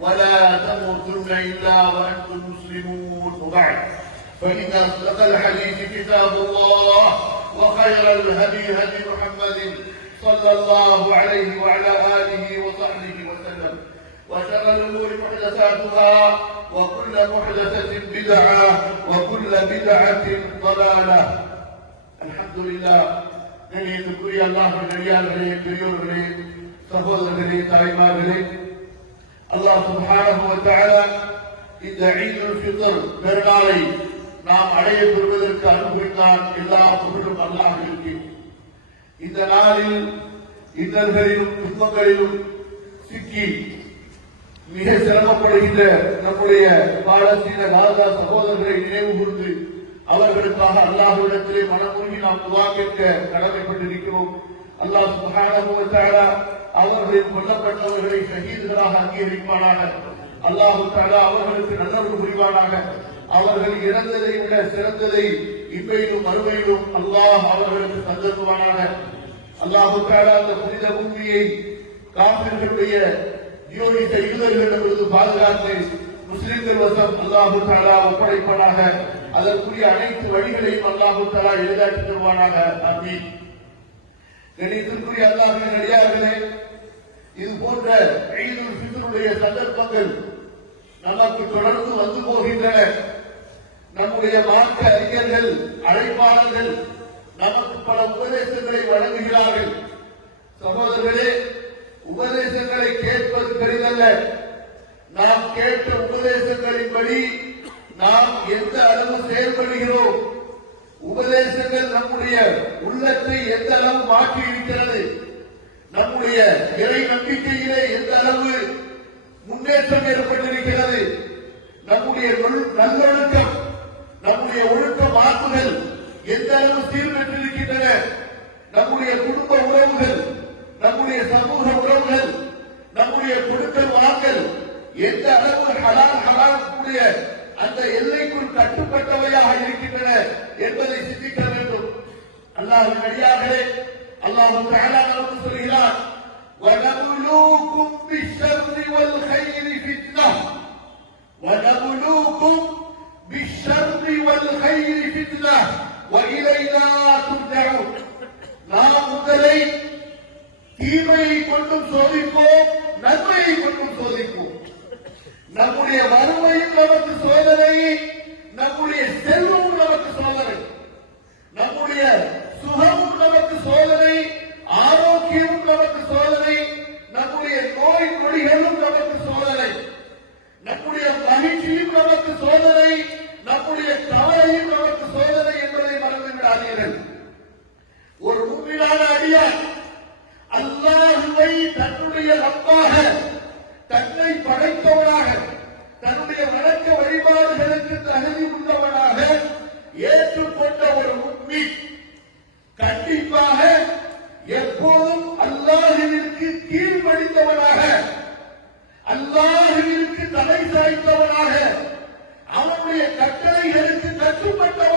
ولا تموتن إلا وأنتم مسلمون وبعد فإن أصدق الحديث كتاب الله وخير الهدي هدي محمد صلى الله عليه وعلى آله وصحبه وسلم وشر الأمور محدثاتها وكل محدثة بدعة وكل بدعة ضلالة الحمد لله கணியத்துக்குரிய அல்லாஹ் நடிகார்களே பெரியோர்களே சகோதரர்களே தாய்மார்களே அல்லாஹ் சுப்ஹானஹு இந்த ஈதுல் ஃபித்ர் பெருநாளை நாம் அடைய பெறுவதற்கு அனுபவித்தான் எல்லா புகழும் அல்லாஹ்விற்கு. இந்த நாளில் இன்னல்களிலும் துன்பங்களிலும் சிக்கி மிக சிரமப்படுகின்ற நம்முடைய பாலஸ்தீன காதா சகோதரர்களை நினைவு கூர்ந்து அவர்களுக்காக அல்லாஹ்விடத்திலே மனமுருகி நாம் துவா கேட்க கடமைப்பட்டிருக்கிறோம். அல்லாஹ் சுப்ஹானஹு அவர்கள் அவர்களின் கொல்லப்பட்டவர்களை ஷஹீதுகளாக அங்கீகரிப்பானாக. அல்லாஹு தாலா அவர்களுக்கு நல்லவர் புரிவானாக. அவர்கள் இறந்ததை விட சிறந்ததை இப்பையிலும் மறுமையிலும் அல்லாஹ் அவர்களுக்கு தந்தருவானாக. அல்லாஹு தாலா அந்த புனித பூமியை காப்பிர்களுடைய யூனிட்ட யூதர்களிடமிருந்து பாதுகாத்து முஸ்லிம்கள் வசம் அல்லாஹு தாலா ஒப்படைப்பானாக. அதற்குரிய அனைத்து வழிகளையும் அல்லாஹு தாலா எளிதாக்கி தருவானாக. அம்மீன் கணித்திற்குரிய அல்லாஹின் அடியார்களே இது போன்ற ஐநூறு ஃபித்ருடைய சந்தர்ப்பங்கள் நமக்கு தொடர்ந்து வந்து போகின்றன. நம்முடைய மார்க்க அறிஞர்கள் அழைப்பாளர்கள் நமக்கு பல உபதேசங்களை வழங்குகிறார்கள். சகோதரர்களே உபதேசங்களை கேட்பது பெரிதல்ல. நாம் கேட்ட உபதேசங்களின்படி நாம் எந்த அளவு செயல்படுகிறோம்? உபதேசங்கள் நம்முடைய உள்ளத்தை எந்த அளவு மாற்றி இருக்கிறது நம்முடைய இறை நம்பிக்கையிலே எந்த அளவு முன்னேற்றம் ஏற்பட்டிருக்கிறது. நம்முடைய நல்லொழுக்கம் நம்முடைய ஒழுக்க மாற்றுகள் எந்த அளவு சீர்பெற்றிருக்கின்றன? நம்முடைய குடும்ப உறவுகள் நம்முடைய சமூக உறவுகள் நம்முடைய கொடுக்கல் வாங்கல் எந்த அளவு ஹலால் ஹலால் கூடிய அந்த எல்லைக்குள் கட்டுப்பட்டவையாக இருக்கின்றன என்பதை சிந்திக்க வேண்டும். அல்லாஹ் அடியார்களே அல்லாஹ் நமக்கு சொல்கிறார் وَنَبْلُوكُمْ بِالشَّرِّ وَالْخَيْرِ فِتْنَةً وَنَبْلُوكُمْ بِالشَّرِّ وَالْخَيْرِ فِتْنَةً وَإِلَيْنَا تُرْجَعُونَ நாம் உங்களை தீமையை கொண்டும் சோதிப்போம் நன்மையை கொண்டும் சோதிப்போம் நம்முடைய வறுமையும் நமக்கு சோதனை நம்முடைய செல்வமும் நமக்கு சோதனை நம்முடைய சுகமும் நமக்கு சோதனை ஆரோக்கியம் நமக்கு சோதனை நம்முடைய நோய் நொடிகளும் aqui, o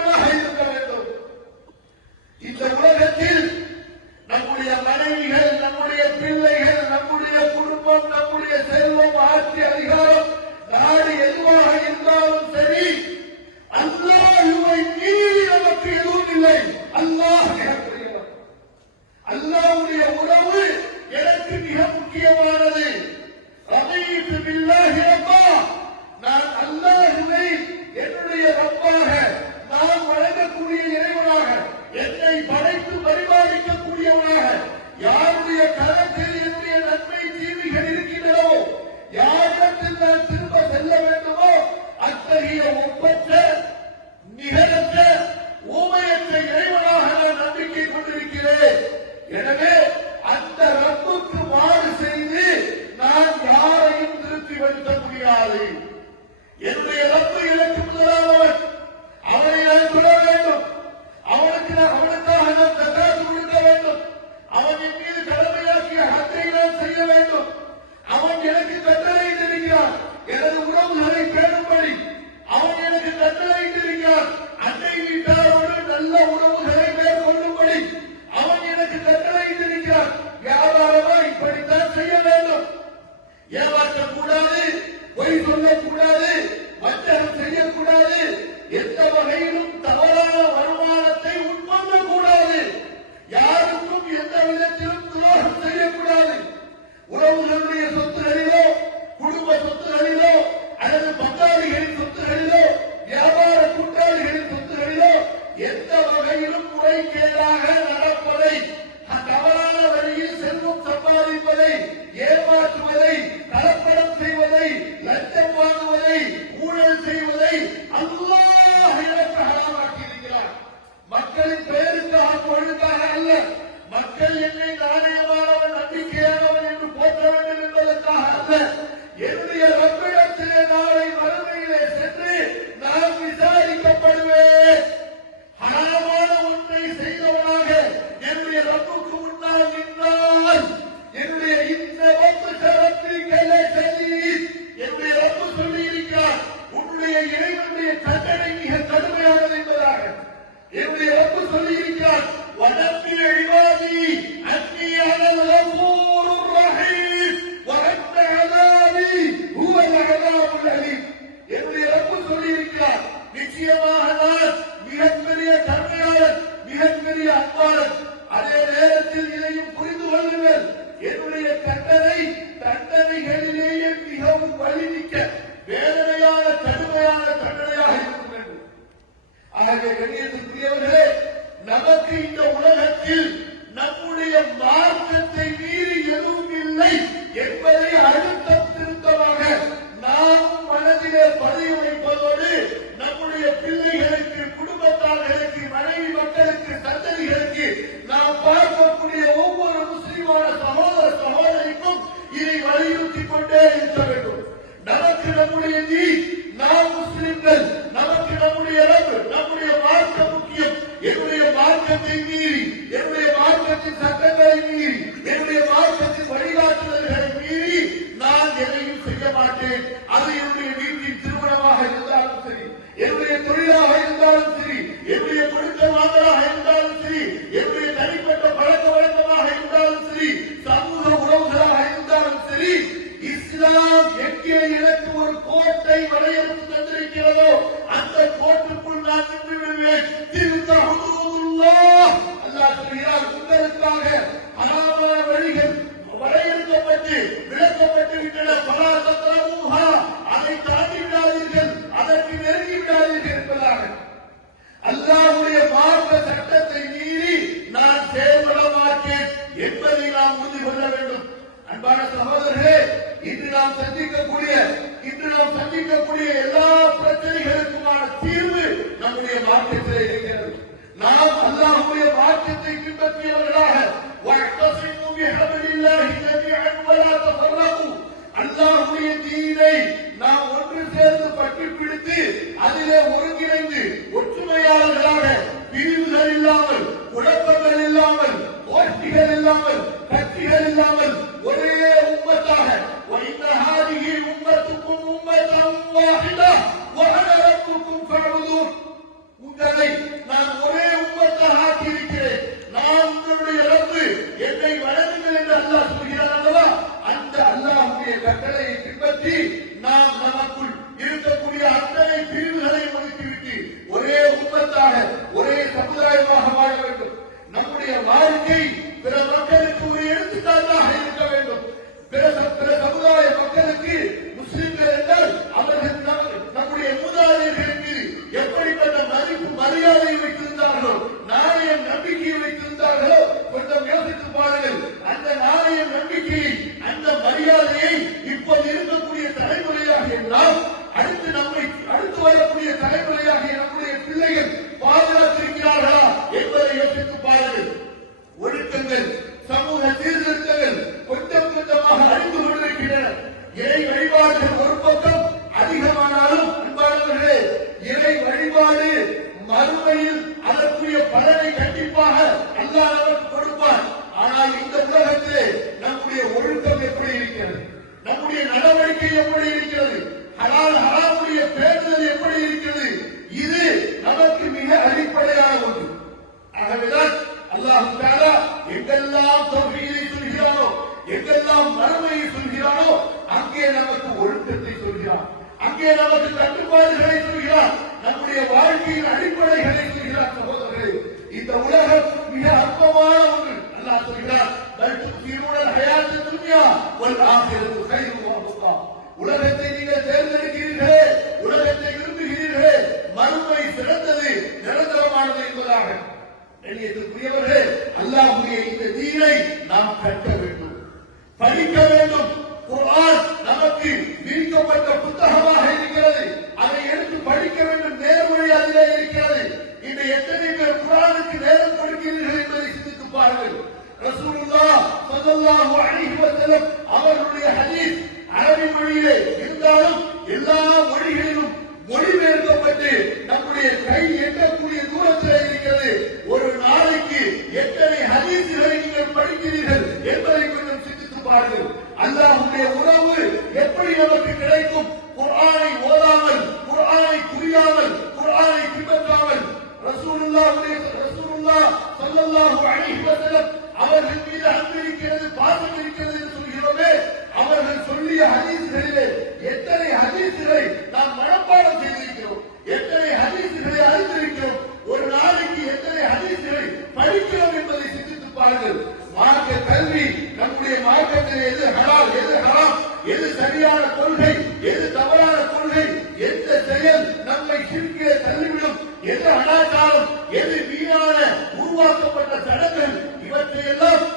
ஆகவே கண்ணியத்திற்குரியவர்களே அதிலே சொல்லல்லாஹு அலைஹி வஸல்லம் அவர்கள் மீது அன்பு இருக்கிறது பாசம் இருக்கிறது என்று சொல்கிறோமே அவர்கள் சொல்லிய ஹதீஸ்களிலே you love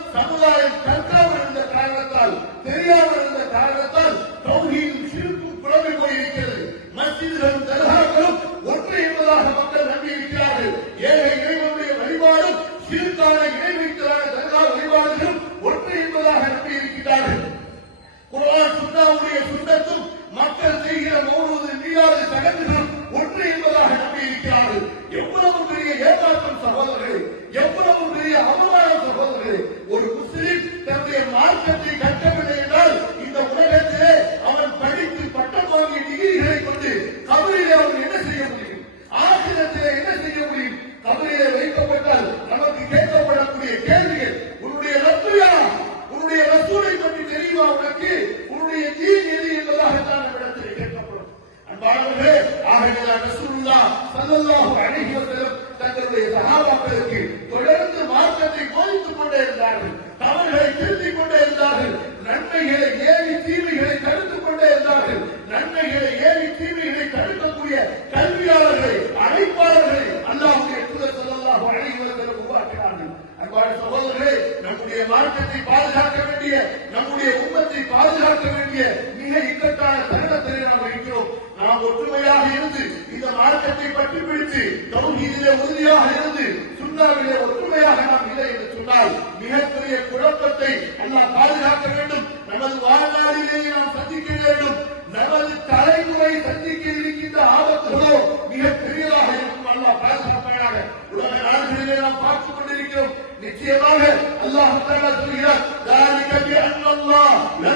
நம்முடைய மார்க்கத்தை பாதுகாக்க வேண்டிய நம்முடைய உண்மத்தை பாதுகாக்க வேண்டிய மிக இக்கட்டான தருணத்திலே நாம் இருக்கிறோம். நாம் ஒற்றுமையாக இருந்து இந்த மார்க்கத்தை பற்றி பிடித்து தௌஹீதிலே உறுதியாக இருந்து சுண்ணாவிலே ஒற்றுமையாக நாம் இல்லை என்று சொன்னால் மிகப்பெரிய குழப்பத்தை அல்லாஹ் பாதுகாக்க வேண்டும். நமது வாழ்நாளிலேயே நாம் சந்திக்க வேண்டும். நமது தலைமுறை சந்திக்க இருக்கின்ற ஆபத்துகளோ மிக பெரியதாக இருக்கும். அல்லா பாதுகாப்பாக உலக நாடுகளிலே நாம் பார்த்துக் கொண்டிருக்கிறோம். لكي موهب الله ثبت فيها ذلك بأن الله لا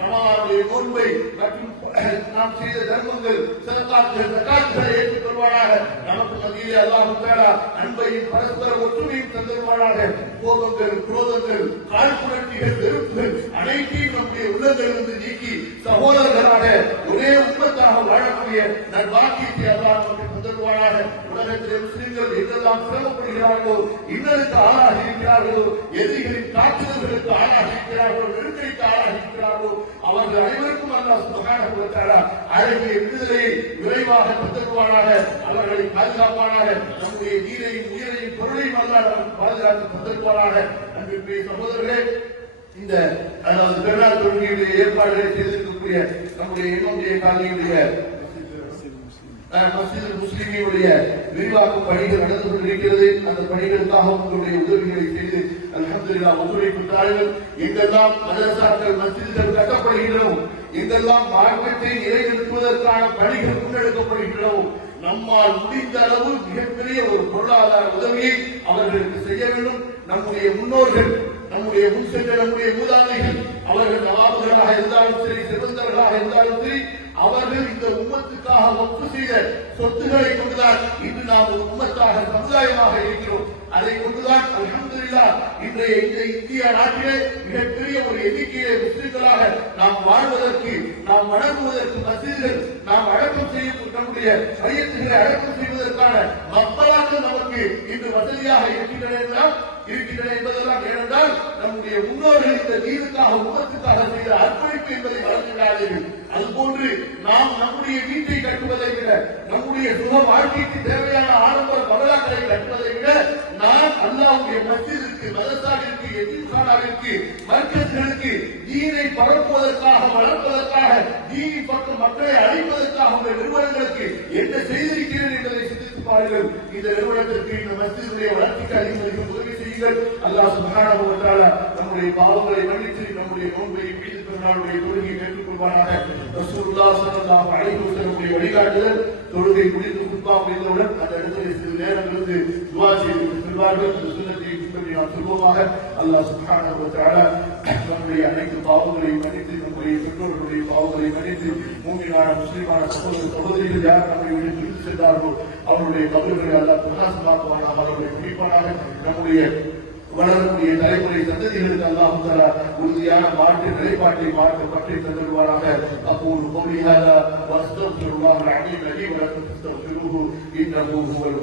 ரமலானுடைய நோன்பை மற்றும் நாம் செய்த தர்மங்கள் சிறப்பாக்கள் சக்காட்களை ஏற்றுக் கொள்வாராக நமக்கு மத்தியிலே அல்லாஹு தாரா அன்பையும் பரஸ்பர ஒற்றுமையும் தந்திருவாராக கோபங்கள் குரோதங்கள் காழ்ப்புணர்ச்சிகள் வெறுப்புகள் அனைத்தையும் நம்முடைய உள்ளங்களிலிருந்து நீக்கி சகோதரர்களாக ஒரே உண்மத்தாக வாழக்கூடிய நல்வாக்கியத்தை அல்லாஹ் பாராட்டுவானாக உலகத்திலே முஸ்லிம்கள் எங்கெல்லாம் சிரமப்படுகிறார்களோ இன்னலுக்கு ஆளாக இருக்கிறார்களோ எதிரிகளின் தாக்குதல்களுக்கு ஆளாக இருக்கிறார்களோ நெருக்கடிக்கு ஆளாக இருக்கிறார்களோ அவர்கள் அனைவருக்கும் அல்லாஹ் சுபகான கொடுத்தாரா அழகிய விடுதலையை விரைவாக தந்தருவானாக அவர்களை பாதுகாப்பானாக நம்முடைய நீரையும் உயிரையும் பொருளையும் அல்லாஹ் பாதுகாத்து தந்திருப்பானாக. அன்பிற்குரிய சகோதரர்களே இந்த அதாவது பெருநாள் தொழுகையுடைய ஏற்பாடுகளை செய்திருக்கக்கூடிய நம்முடைய என்னுடைய காலையுடைய மசித முஸ்லிமியுடைய விரிவாக்கும் பணிகள் நடந்து கொண்டிருக்கிறது. அந்த பணிகளுக்காக உங்களுடைய உதவிகளை செய்து அலமதுல்லா ஒத்துழைப்பு தாருங்கள். எங்கெல்லாம் மதரசாக்கள் மஸ்ஜிதுகள் கட்டப்படுகின்றனவோ எங்கெல்லாம் மார்க்கத்தை நிலைநிறுத்துவதற்கான பணிகள் முன்னெடுக்கப்படுகின்றனவோ நம்மால் முடிந்த அளவு மிகப்பெரிய ஒரு பொருளாதார உதவியை அவர்களுக்கு செய்ய வேண்டும். நம்முடைய முன்னோர்கள் நம்முடைய முன் சென்ற நம்முடைய மூதாதைகள் அவர்கள் நவாபுகளாக இருந்தாலும் சரி சிறந்தவர்களாக இருந்தாலும் சரி அவர்கள் இந்த உம்மத்துக்காக ஒப்பு செய்த சொத்துக்களை கொண்டுதான் இன்று நாம் ஒரு உம்மத்தாக சமுதாயமாக இருக்கிறோம். அதை கொண்டுதான் அலமதுல்லா இன்றைய இந்த இந்திய நாட்டிலே மிகப்பெரிய ஒரு எண்ணிக்கையிலே முஸ்லிம்களாக நாம் வாழ்வதற்கு நாம் வழங்குவதற்கு மசீதுகள் நாம் அடக்கம் செய்ய நம்முடைய மையத்துகளை அடக்கம் செய்வதற்கான மக்களாக நமக்கு இன்று வசதியாக இருக்கின்றன என்றால் இருக்கின்றன என்பதெல்லாம் ஏனென்றால் நம்முடைய முன்னோர்கள் இந்த நீருக்காக உமத்துக்காக செய்த அர்ப்பணிப்பு என்பதை மறந்துவிடாதீர்கள். அதுபோன்று நாம் நம்முடைய வீட்டை கட்டுவதை விட நம்முடைய சுக வாழ்க்கைக்கு தேவையான ஆடம்பர பகலாக்களை கட்டுவதை விட நாம் அல்லாவுடைய மஸ்ஜிதிற்கு மதசாவிற்கு எதிர்காலாவிற்கு மர்க்கஸ்களுக்கு தீனை பரப்புவதற்காக வளர்ப்பதற்காக தீனி பக்கம் மக்களை அழிப்பதற்காக உங்கள் நிறுவனங்களுக்கு என்ன செய்திருக்கிறேன் என்பதை சிந்தித்து பாருங்கள். இந்த நிறுவனத்திற்கு இந்த மஸ்ஜிதுடைய வளர்ச்சிக்கு அதிகம் உதவி செய்யுங்கள். அல்லாஹ் சுப்ஹானஹு நம்முடைய பாவங்களை மன்னித்து நம்முடைய நோன்பை மீது பெருமானுடைய தொழுகையை ஏற்றுக்கொள்வாராக ரசூலுல்லாஹ் ஸல்லல்லாஹு அலைஹி வழிகாட்டுதல் தொழுகை முடித்து குத்பா முடிந்தவுடன் அந்த இடத்தில் சிறு நேரம் இருந்து துவா செய்து செல்வார்கள். அந்த சுண்ணத்தை பின்பற்றி நாம் சொல்வோமாக அல்லாஹ் சுப்ஹானஹு நம்முடைய அனைத்து பாவங்களையும் மன்னித்து நம்முடைய பெற்றோர்களுடைய பாவங்களை மன்னித்து மூமியான முஸ்லிமான சகோதர சகோதரிகள் யார் நம்மை விட்டு பிரித்து சென்றார்களோ அவருடைய கபர்களை அல்லாஹ் பிரகாசமாக்குவானாக அவர்களை குறிப்பாக நம்முடைய வளரக்கூடிய தலைமுறை சந்ததிகளுக்கு அல்லாஹ் தலா உறுதியான மாற்று நிலைப்பாட்டை மாற்ற பற்றி தந்துடுவாராக அப்போது கோவிலாக வஸ்தம் சொல்வார் அணி நபி வளர்த்து தஸ்தம் சொல்லுவோம் இன்னமும் ஒரு